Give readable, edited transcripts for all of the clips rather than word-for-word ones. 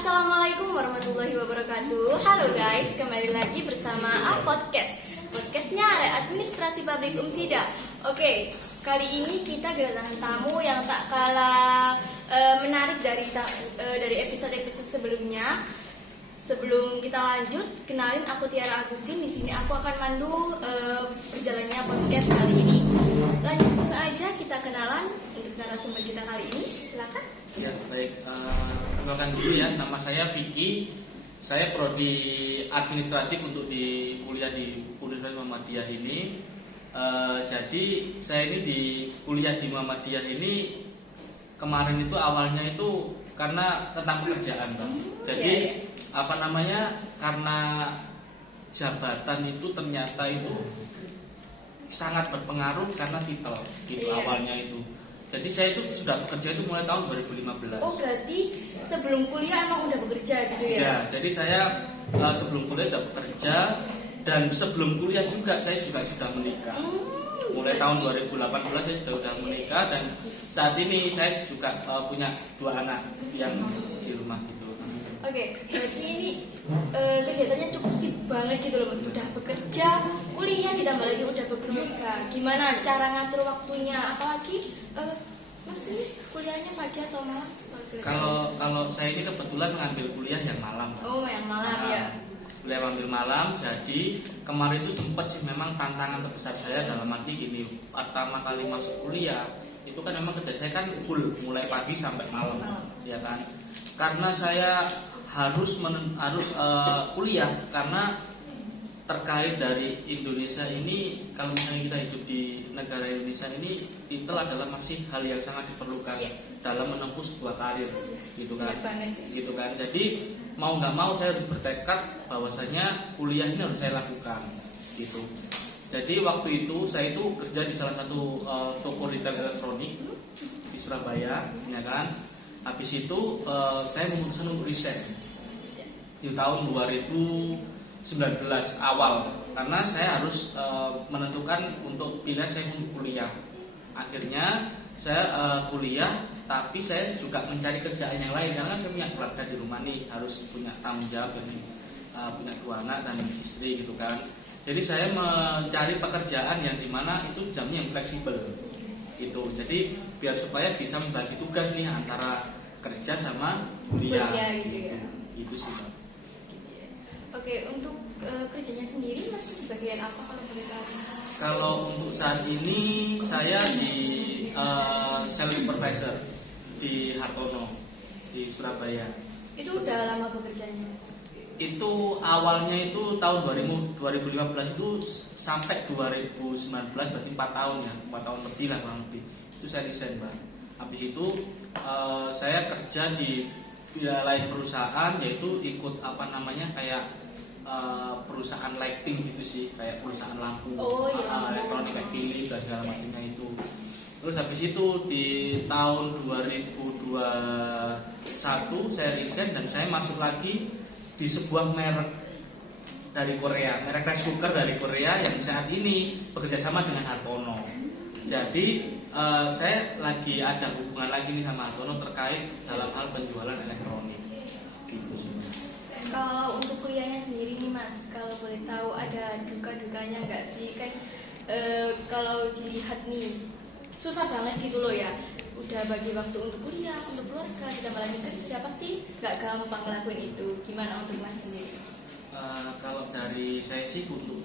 Assalamualaikum warahmatullahi wabarakatuh. Halo guys, kembali lagi bersama Podcast. Podcastnya Administrasi Pabrik Umsida. Oke, kali ini kita kedatangan tamu yang tak kalah menarik dari episode-episode sebelumnya. Sebelum kita lanjut, kenalin aku Tiara Agustin. Di sini aku akan mandu perjalanannya podcast kali ini. Langsung aja kita kenalan untuk narasumber kita kali ini. Silakan. Ya, baik. Kenalkan dulu ya, nama saya Vicky. Saya prodi administrasi untuk di kuliah di Universitas Muhammadiyah ini. Jadi saya ini di kuliah di Muhammadiyah ini kemarin itu awalnya itu karena tentang pekerjaan, Bang. Jadi karena jabatan itu ternyata itu sangat berpengaruh karena titel gitu awalnya itu. Jadi saya itu sudah bekerja itu mulai tahun 2015. Oh, berarti sebelum kuliah emang udah bekerja gitu ya? Ya, jadi saya sebelum kuliah sudah bekerja dan sebelum kuliah juga saya juga sudah menikah. Mulai tahun 2018 saya sudah menikah dan saat ini saya juga punya 2 anak yang di rumah gitu. Oke, berarti ini kegiatannya cukup sibuk banget gitu loh, Mas. Udah bekerja, kuliah, ditambah lagi udah menikah. Gimana cara ngatur waktunya? Apalagi Mas ini kuliahnya pagi atau malam? Kalau saya ini kebetulan mengambil kuliah yang malam. Oh, yang malam ya. Kuliah ambil malam, jadi kemarin itu sempat sih memang tantangan terbesar saya dalam arti gini, pertama kali masuk kuliah itu kan memang kerja saya kan full mulai pagi sampai malam, ya kan? Karena saya harus kuliah karena terkait dari Indonesia ini, kalau misalnya kita hidup di negara Indonesia ini, titel adalah masih hal yang sangat diperlukan dalam menempuh sebuah karir, gitu kan. Jadi mau nggak mau saya harus bertekad bahwasanya kuliah ini harus saya lakukan, gitu. Jadi waktu itu saya itu kerja di salah satu toko retail elektronik di Surabaya, ya kan. Habis itu saya memutuskan untuk resign di tahun 2019 awal karena saya harus menentukan untuk pilihan saya untuk kuliah. Akhirnya saya kuliah, tapi saya juga mencari kerjaan yang lain karena saya punya keluarga di rumah nih, harus punya tanggung jawab dan punya 2 anak dan istri gitu kan. Jadi saya mencari pekerjaan yang dimana itu jamnya yang fleksibel gitu. Jadi biar supaya bisa membagi tugas nih antara kerja sama kuliah gitu ya. Itu sih, Pak. Oke, untuk kerjanya sendiri Mas di bagian apa kalau boleh tahu? Kalau untuk saat ini saya di sales supervisor di Hartono di Surabaya. Itu udah lama bekerjanya, Mas? Itu awalnya itu tahun 2015 itu sampai 2019 berarti 4 tahun ya, 4 tahun lebih lah kurang lebih. Itu saya resign, Mbak. Habis itu saya kerja di lain perusahaan, yaitu ikut kayak perusahaan lighting gitu sih, kayak perusahaan lampu elektronik kayak Philips dan segala macamnya itu. Terus habis itu di tahun 2021 saya resign dan saya masuk lagi di sebuah merek dari Korea, merek rice cooker dari Korea yang saat ini bekerja sama dengan Hartono. Jadi saya lagi ada hubungan lagi nih sama Hartono terkait dalam hal penjualan elektronik. Gitu sih. Kalau untuk kuliahnya sendiri nih Mas, kalau boleh tahu ada duka-dukanya nggak sih? Kan kalau dilihat nih susah banget gitu loh ya. Udah bagi waktu untuk kuliah, untuk keluarga, ditambah lagi kerja, pasti nggak gampang ngelakuin itu. Gimana untuk Mas sendiri? Kalau dari saya sih untuk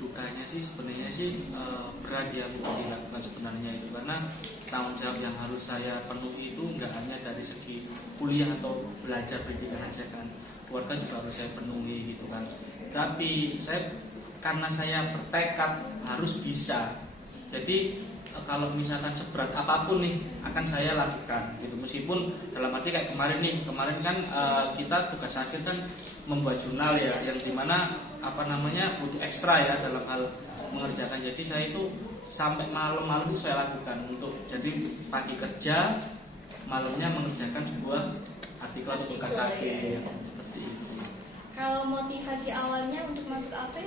dukanya sih sebenarnya sih berat ya untuk dilakukan sebenarnya itu, karena tanggung jawab yang harus saya penuhi itu nggak hanya dari segi kuliah atau belajar pendidikan saja kan, keluarga juga harus saya penuhi gitu kan. Tapi karena saya bertekad harus bisa, jadi kalau misalkan seberat apapun nih akan saya lakukan gitu, meskipun dalam arti kayak kemarin kan kita tugas akhir kan membuat jurnal ya, yang dimana butuh ekstra ya dalam hal mengerjakan. Jadi saya itu sampai malam-malam itu saya lakukan untuk jadi pagi kerja, malamnya mengerjakan sebuah artikel atau tugas akhir seperti itu. Kalau motivasi awalnya untuk masuk apa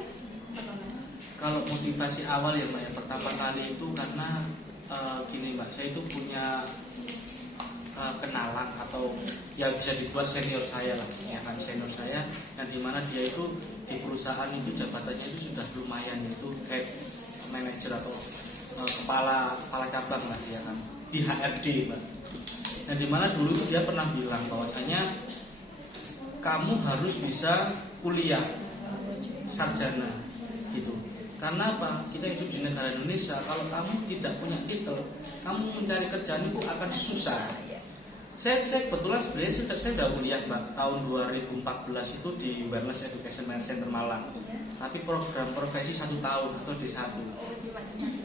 Mas? Kalau motivasi awal ya Mbak, pertama kali itu karena gini Mbak, saya itu punya kenalan atau yang bisa dibuat senior saya lah, ya kan, senior saya yang dimana dia itu di perusahaan itu jabatannya itu sudah lumayan, yaitu head manager atau kepala cabang lah, ya kan, di HRD, Mbak. Dan dimana dulu itu dia pernah bilang bahwasanya kamu harus bisa kuliah sarjana gitu. Karena apa? Kita hidup di negara Indonesia. Kalau kamu tidak punya titel, kamu mencari kerjaan itu akan susah. Saya kebetulan sebenarnya saya sudah kuliah, Mbak, tahun 2014 itu di Wireless Education Center Malang. Tapi program profesi 1 tahun atau D1.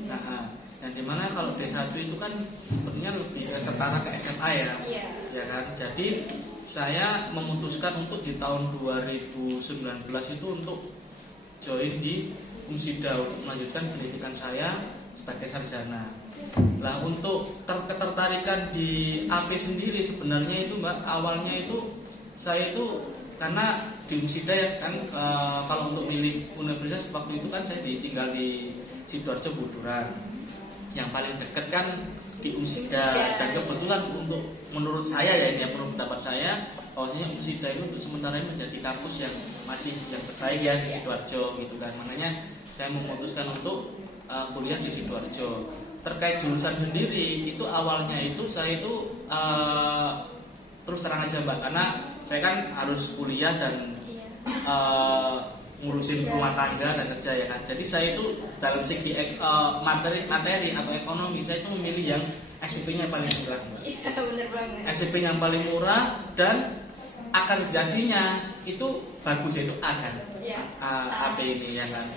Nah, yang dimana kalau D1 itu kan sebenarnya lebih setara ke SMA ya, ya kan. Jadi saya memutuskan untuk di tahun 2019 itu untuk join di Umsida untuk melanjutkan pendidikan saya sebagai sarjana. Nah, untuk ketertarikan di AP sendiri sebenarnya itu, Mbak, awalnya itu saya itu karena di Umsida ya kan, kalau untuk milih universitas waktu itu kan saya tinggal di Sidoarjo Buduran. Yang paling dekat kan di Umsida, dan kebetulan untuk menurut saya ya, ini ya, menurut pendapat saya, bahwasanya Umsida itu untuk sementara ini menjadi kampus yang masih yang terbaik ya di Sidoarjo gitu kan. Makanya saya memutuskan untuk kuliah di Sidoarjo. Terkait jurusan sendiri itu awalnya itu saya itu terus terang aja, Mbak, karena saya kan harus kuliah dan ngurusin rumah tangga dan kerja ya kan. Jadi saya itu dalam segi materi atau ekonomi, saya itu memilih yang SPP-nya paling murah. Iya, benar banget. SPP yang paling murah dan akreditasinya itu bagus, itu A kan. AP ini ya kan.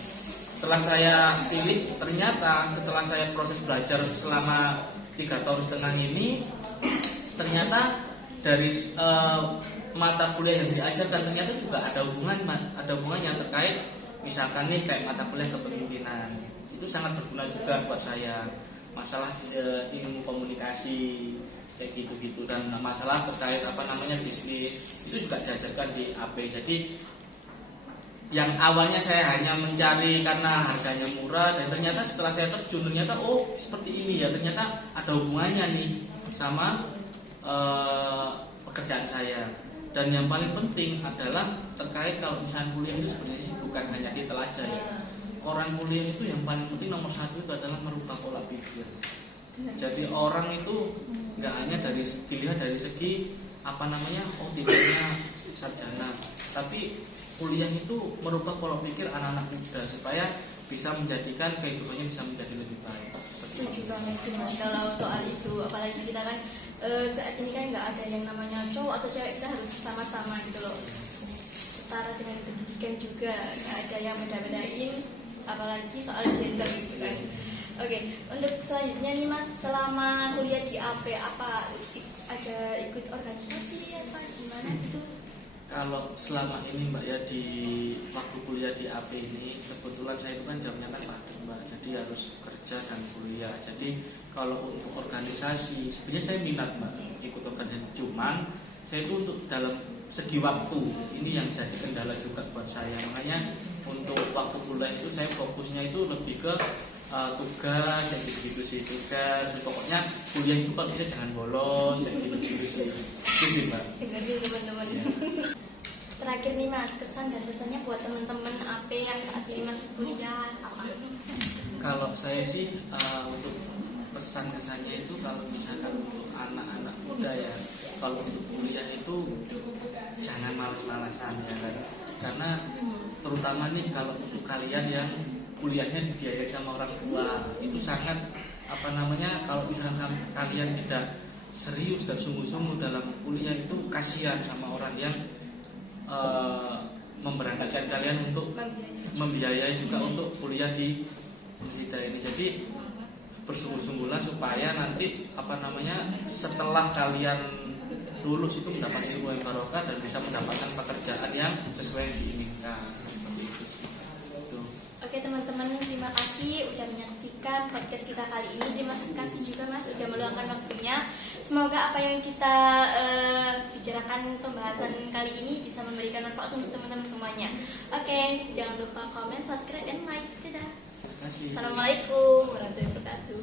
Setelah saya pilih, ternyata setelah saya proses belajar selama 3,5 tahun ini, ternyata dari mata kuliah yang diajarkan ternyata juga ada hubungan yang terkait, misalkan nih kayak mata kuliah kepemimpinan, itu sangat berguna juga buat saya. Masalah ilmu komunikasi kayak gitu-gitu, dan masalah terkait bisnis itu juga diajarkan di AP. Jadi yang awalnya saya hanya mencari karena harganya murah, dan ternyata setelah saya terjun ternyata oh seperti ini ya, ternyata ada hubungannya nih sama pekerjaan saya. Dan yang paling penting adalah terkait kalau misalnya kuliah itu sebenarnya sih bukan hanya titel aja ya. Orang kuliah itu yang paling penting nomor 1 itu adalah merubah pola pikir. Jadi orang itu nggak hanya dilihat dari segi tipenya sarjana, tapi kuliah itu merubah pola pikir anak-anak muda supaya bisa menjadikan kehidupannya bisa menjadi lebih baik. Setuju banget sih, Mas, kalau soal itu. Apalagi kita kan saat ini kan nggak ada yang namanya cowok atau cewek, kita harus sama-sama gitu loh, setara dengan pendidikan juga, nggak ada yang beda-bedain, apalagi soal gender gitu kan. Oke, untuk selanjutnya nih, Mas, selama kuliah di AP apa ada ikut organisasi apa gimana gitu? Kalau selama ini, Mbak, ya, di waktu kuliah di AP ini kebetulan saya itu kan jamnya kan pagi, Mbak, jadi harus kerja dan kuliah. Jadi kalau untuk organisasi sebenarnya saya minat, Mbak, ikut organisasi, cuman saya itu untuk dalam segi waktu ini yang jadi kendala juga buat saya. Makanya untuk waktu kuliah itu saya fokusnya itu lebih ke tugas yang gitu sih, tugas. Pokoknya kuliah itu kalau bisa jangan bolos, yang gitu sih. Itu sih, Mbak. Dengerin teman-teman. Ya. Terakhir nih, Mas, kesan dan pesannya buat teman-teman AP yang saat ini masih kuliah apa? Kalau saya sih untuk pesan-kesannya itu, kalau misalkan untuk anak-anak muda ya, kalau untuk kuliah itu jangan malas-malasan ya kan. Karena terutama nih kalau untuk kalian yang kuliahnya dibiayai sama orang tua, itu sangat kalau misalkan kalian tidak serius dan sungguh-sungguh dalam kuliah, itu kasihan sama orang yang memberangkatkan kalian untuk membiayai juga untuk kuliah di Umsida ini. Jadi bersungguh-sungguhlah supaya nanti setelah kalian lulus itu mendapat ilmu yang barokah dan bisa mendapatkan pekerjaan yang sesuai yang diinginkan. Seperti itu sih. Oke teman-teman, terima kasih udah menyaksikan podcast kita kali ini. Terima kasih juga, Mas, udah meluangkan waktunya. Semoga apa yang kita bicarakan pembahasan kali ini bisa memberikan manfaat untuk teman-teman semuanya. Oke, jangan lupa komen, subscribe, dan like. Dadah. Terima kasih. Assalamualaikum warahmatullahi wabarakatuh.